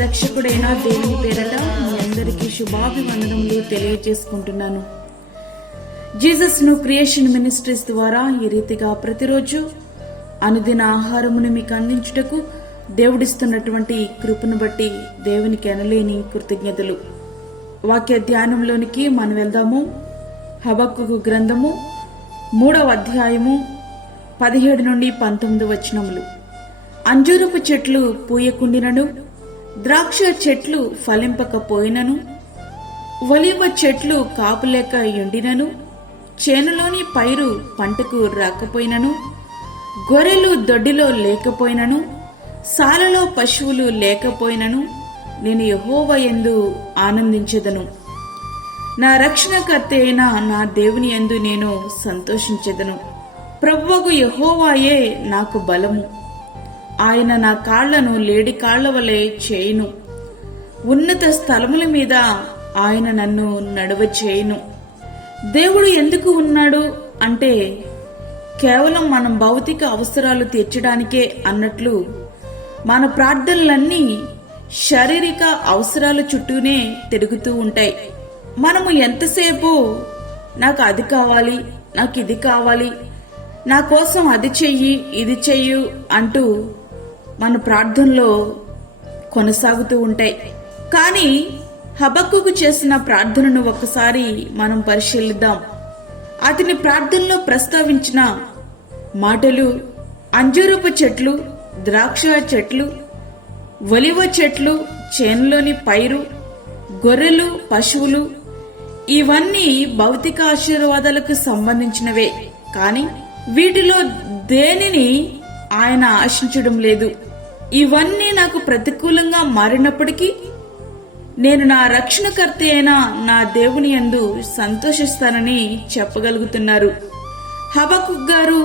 రక్షకుడైన దేవుని పేరట మీ అందరికీ శుభాభివందనములు తెలియజేసుకుంటున్నాను. జీసస్ ను క్రియేషన్ మినిస్ట్రీస్ ద్వారా ఈ రీతిగా ప్రతిరోజు అనుదిన ఆహారమును మీకు అందించుటకు దేవుడిస్తున్నటువంటి కృపను బట్టి దేవునికి అనలేని కృతజ్ఞతలు. వాక్య ధ్యానంలోనికి మనం వెళ్దాము. హబక్కూకు గ్రంథము 3వ అధ్యాయము 17 నుండి 19 వచనములు. అంజూరపు చెట్లు పూయకుండినను, ద్రాక్ష చెట్లు ఫలింపకపోయినను, ఒలీవ చెట్లు కాపులేక ఎండినను, చేనులోని పైరు పంటకు రాకపోయినను, గొర్రెలు దొడ్డిలో లేకపోయినను, సాలలో పశువులు లేకపోయినను, నేను యెహోవా యందు ఆనందించెదను. నా రక్షణకర్త అయిన నా దేవుని యందు నేను సంతోషించెదను. ప్రభువగు యెహోవాయే నాకు బలము. ఆయన నా కాళ్లను లేడి కాళ్ల వలె చేయును. ఉన్నత స్థలముల మీద ఆయన నన్ను నడవ చేయును. దేవుడు ఎందుకు ఉన్నాడు అంటే కేవలం మనం భౌతిక అవసరాలు తీర్చడానికే అన్నట్లు మన ప్రార్థనలన్నీ శారీరక అవసరాల చుట్టూనే తిరుగుతూ ఉంటాయి. మనము ఎంతసేపు నాకు అది కావాలి, నాకు ఇది కావాలి, నా కోసం అది చెయ్యి, ఇది చెయ్యు అంటూ మన ప్రార్థనలో కొనసాగుతూ ఉంటాయి. కానీ హబక్కూకు చేసిన ప్రార్థనను ఒక్కసారి మనం పరిశీలిద్దాం. అతని ప్రార్థనలో ప్రస్తావించిన మాటలు అంజూరపు చెట్లు, ద్రాక్ష చెట్లు, ఒలివ చెట్లు, చేనులోని పైరు, గొర్రెలు, పశువులు, ఇవన్నీ భౌతిక ఆశీర్వాదాలకు సంబంధించినవే. కానీ వీటిలో దేనిని ఆయన ఆశించడం లేదు. ఇవన్నీ నాకు ప్రతికూలంగా మారినప్పటికీ నేను నా రక్షణకర్త అయిన నా దేవుని యందు సంతోషిస్తానని చెప్పగలుగుతున్నారు. హబక్కూకు గారు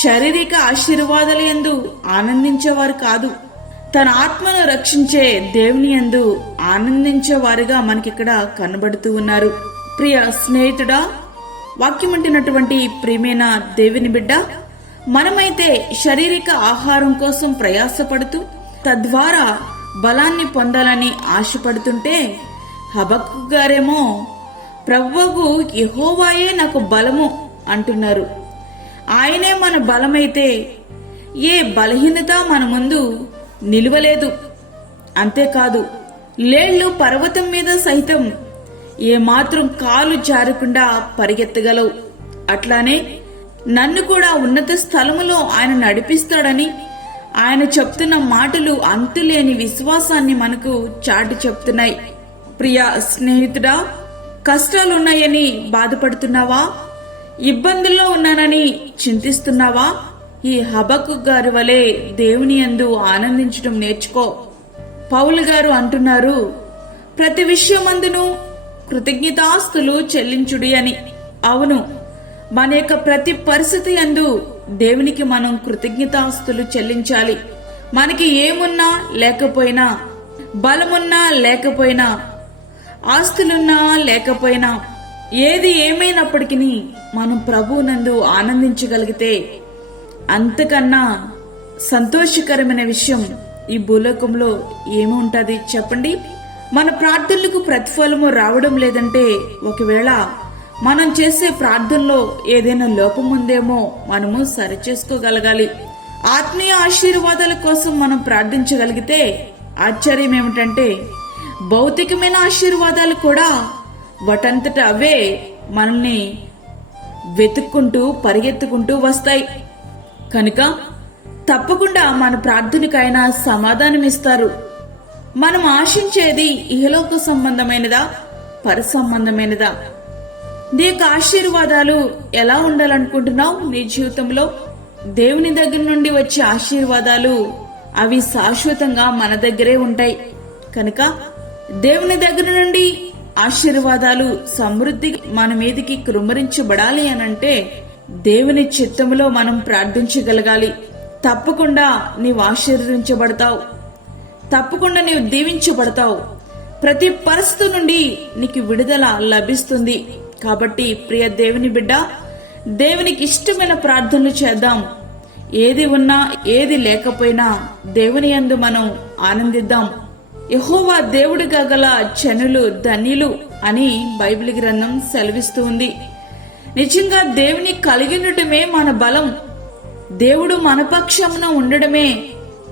శారీరక ఆశీర్వాదాల యందు ఆనందించేవారు కాదు, తన ఆత్మను రక్షించే దేవుని యందు ఆనందించేవారుగా మనకిక్కడ కనబడుతూ ఉన్నారు. ప్రియ స్నేహితుడా, వాక్యమంటున్నటువంటి ప్రియమైన దేవుని బిడ్డ, మనమైతే శారీరక ఆహారం కోసం ప్రయాసపడుతూ తద్వారా బలాన్ని పొందాలని ఆశపడుతుంటే, హబక్కూకు గారేమో ప్రభువు యెహోవాయే నాకు బలము అంటున్నారు. ఆయనే మన బలమైతే ఏ బలహీనత మన ముందు నిలువలేదు. అంతేకాదు, లేళ్లు పర్వతం మీద సైతం ఏమాత్రం కాలు జారకుండా పరిగెత్తగలవు. అట్లానే నన్ను కూడా ఉన్నత స్థలములో ఆయన నడిపిస్తాడని ఆయన చెప్తున్న మాటలు అంతులేని విశ్వాసాన్ని మనకు చాటి చెప్తున్నాయి. ప్రియ స్నేహితుడా, కష్టాలున్నాయని బాధపడుతున్నావా? ఇబ్బందుల్లో ఉన్నానని చింతిస్తున్నావా? ఈ హబక్కూకు గారి వలె దేవుని యందు ఆనందించడం నేర్చుకో. పౌలు గారు అంటున్నారు, ప్రతి విషయమందును కృతజ్ఞతాస్తులు చెల్లించుడి అని. అవును, మన యొక్క ప్రతి పరిస్థితి యందు దేవునికి మనం కృతజ్ఞతాస్తులు చెల్లించాలి. మనకి ఏమున్నా లేకపోయినా, బలమున్నా లేకపోయినా, ఆస్తులున్నా లేకపోయినా, ఏది ఏమైనప్పటికీ మనం ప్రభువునందు ఆనందించగలిగితే అంతకన్నా సంతోషకరమైన విషయం ఈ భూలోకంలో ఏముంటది చెప్పండి? మన ప్రార్థనలకు ప్రతిఫలము రావడం లేదంటే ఒకవేళ మనం చేసే ప్రార్థనలో ఏదైనా లోపం ఉందేమో మనము సరిచేసుకోగలగాలి. ఆత్మీయ ఆశీర్వాదాల కోసం మనం ప్రార్థించగలిగితే ఆశ్చర్యం ఏమిటంటే భౌతికమైన ఆశీర్వాదాలు కూడా వాటంతట అవే మనల్ని వెతుక్కుంటూ పరిగెత్తుకుంటూ వస్తాయి. కనుక తప్పకుండా మన ప్రార్థనకైనా సమాధానం ఇస్తారు. మనం ఆశించేది ఇహలోక సంబంధమైనదా, పర సంబంధమైనదా? నీ యొక్క ఆశీర్వాదాలు ఎలా ఉండాలనుకుంటున్నావు? నీ జీవితంలో దేవుని దగ్గర నుండి వచ్చే ఆశీర్వాదాలు అవి శాశ్వతంగా మన దగ్గరే ఉంటాయి. కనుక దేవుని దగ్గర నుండి ఆశీర్వాదాలు సమృద్ధి మన మీదికి కృమ్మరించబడాలి అనంటే దేవుని చిత్తములో మనం ప్రార్థించగలగాలి. తప్పకుండా నీవు ఆశీర్వదించబడతావు, తప్పకుండా నీవు దీవించబడతావు. ప్రతి పరిస్థితి నుండి నీకు విడుదల లభిస్తుంది. కాబట్టి ప్రియ దేవుని బిడ్డ, దేవునికి ఇష్టమైన ప్రార్థనలు చేద్దాం. ఏది ఉన్నా ఏది లేకపోయినా దేవుని యందు మనం ఆనందిద్దాం. యెహోవా దేవుడిగా గల జనులు ధన్యులు అని బైబిల్ గ్రంథం సెలవిస్తూ ఉంది. నిజంగా దేవుని కలిగినటమే మన బలం. దేవుడు మన పక్షమున ఉండడమే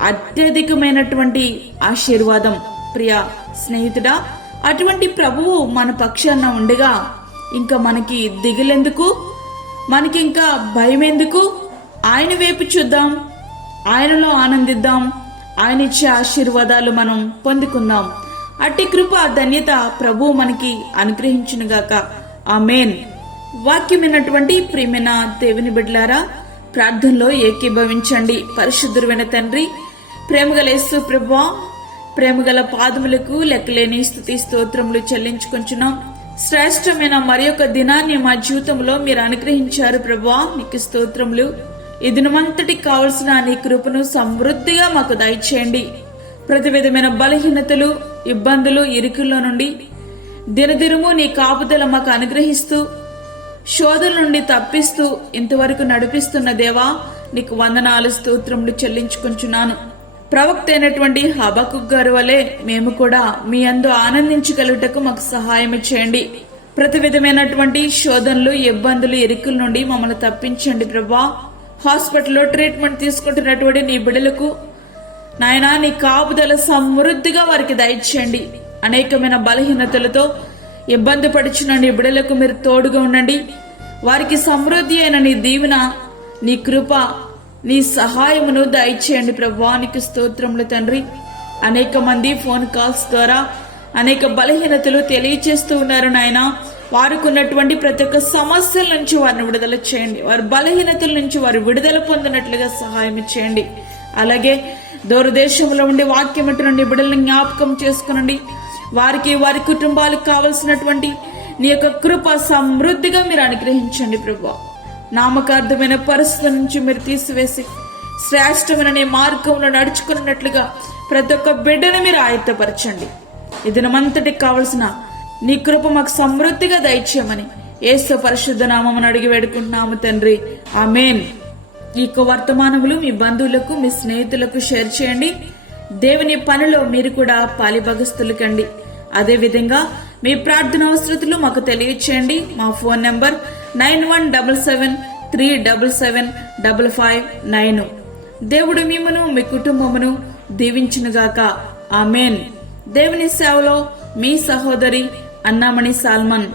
అత్యధికమైనటువంటి ఆశీర్వాదం. ప్రియ స్నేహితుడా, అటువంటి ప్రభువు మన పక్షాన ఉండగా ఇంకా మనకి దిగులెందుకు, మనకింకా భయం ఎందుకు? ఆయన వైపు చూద్దాం, ఆయనలో ఆనందిద్దాం, ఆయన ఇచ్చే ఆశీర్వాదాలు మనం పొందుకుందాం. అట్టి కృప ధన్యత ప్రభువు మనకి అనుగ్రహించునుగాక. ఆమేన్. వాక్యమైనటువంటి ప్రియమైన దేవుని బిడ్డలారా, ప్రార్థనలో ఏకీభవించండి. పరిశుద్ధుడైన తండ్రి, ప్రేమగల యేసు ప్రభువా, ప్రేమగల పాదములకు లెక్కలేని స్తుతి స్తోత్రములు చెల్లించుకొంచున్నాం. శ్రేష్టమైన మరి ఒక దినాన్ని మా జీవితంలో మీరు అనుగ్రహించారు ప్రభువా, నీకు స్తోత్రములు. ఈ దినమంతటికి కావలసిన నీ కృపను సమృద్ధిగా మాకు దయచేయండి. ప్రతి విధమైన బలహీనతలు, ఇబ్బందులు, ఇరుకుల్లో నుండి దినదినము నీ కాపుదల మాకు అనుగ్రహిస్తూ, శోధల నుండి తప్పిస్తూ ఇంతవరకు నడిపిస్తున్న దేవా, నీకు వందనాలు స్తోత్రములు చెల్లించుకుంటున్నాను. ప్రవక్త అయినటువంటి హబక్కుకు గారి వలె మేము కూడా మీ యందు ఆనందించగలుగుటకు మాకు సహాయం చేయండి. ప్రతి విధమైనటువంటి శోధనలు, ఇబ్బందులు, ఇరుకుల నుండి మమ్మల్ని తప్పించండి ప్రభా. హాస్పిటల్లో ట్రీట్మెంట్ తీసుకుంటున్నటువంటి నీ బిడ్డలకు నాయనా నీ కాపుదల సమృద్ధిగా వారికి దయచేయండి. అనేకమైన బలహీనతలతో ఇబ్బంది పడుచున్న నీ బిడ్డలకు మీరు తోడుగా ఉండండి. వారికి సమృద్ధి అయిన నీ దీవెన, నీ కృప, నీ సహాయమును దయచేయండి ప్రభువా, నీకు స్తోత్రములు తండ్రి. అనేక మంది ఫోన్ కాల్స్ ద్వారా అనేక బలహీనతలు తెలియచేస్తూ ఉన్నారు నాయనా. వారికి ఉన్నటువంటి ప్రతి ఒక్క సమస్యల నుంచి వారిని విడుదల చేయండి. వారి బలహీనతల నుంచి వారు విడుదల పొందినట్లుగా సహాయం చేయండి. అలాగే దూరదేశంలో ఉండి వాక్యం నుండి బిడ్డలను జ్ఞాపకం చేసుకునండి. వారికి, వారి కుటుంబాలకు కావలసినటువంటి నీ యొక్క కృప సమృద్ధిగా మీరు అనుగ్రహించండి ప్రభువా. నామకార్థమైన పరిస్థితుల నుంచి మీరు తీసివేసి శ్రేష్టమైన నీ మార్గంలో నడుచుకున్నట్లుగా ప్రతి ఒక్క బిడ్డను మీరు ఆయత్తపరచండి. ఈ దినమంతటికి కావలసిన నీ కృప మాకు సమృద్ధిగా దయచేయమని యేసు పరిశుద్ధ నామమున అడిగి వేడుకుంటున్నాము తండ్రి. ఆమేన్. ఈ వర్తమానములు మీ బంధువులకు, మీ స్నేహితులకు షేర్ చేయండి. దేవుని పనిలో మీరు కూడా పాలిభాగస్తులు కండి. అదే విధంగా మీ ప్రార్థన అవసరతలు మాకు తెలియచేయండి. మా ఫోన్ నంబర్ 9177377559. దేవుడు మిమ్మును, మీ కుటుంబమును దీవించునుగాక. ఆమేన్. దేవుని సేవలో మీ సహోదరి అన్నామణి సాల్మన్.